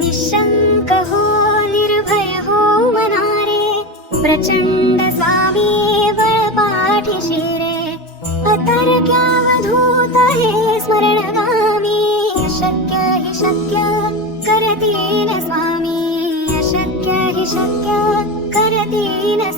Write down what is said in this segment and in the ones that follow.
निशङ्क हो निर्भय हो मनारे प्रचण्ड स्वामी बळपाठि शिरे अतर्क्यावधूत हे स्मरणगामी अशक्य हि शक्य करतीन स्वामी अशक्य हि शक्य करतीन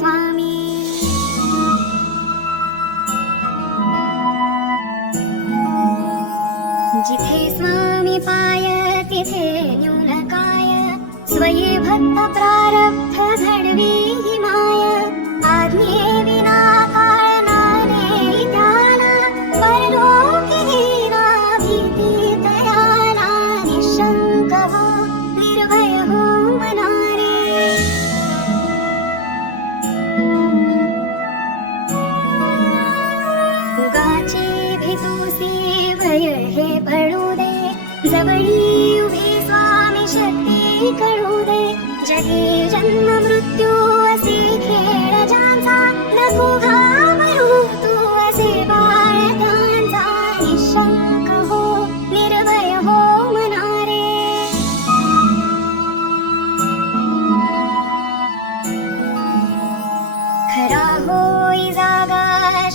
स्वामी शक्ती कळू दे जगे जन्म मृत्यू असे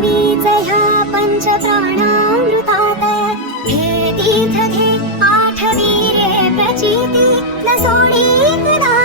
स्वामीच ह्या पंच प्राणामृतात हे तीर्थ घे आठ आठवीरे प्रचिती। न सोडी कदा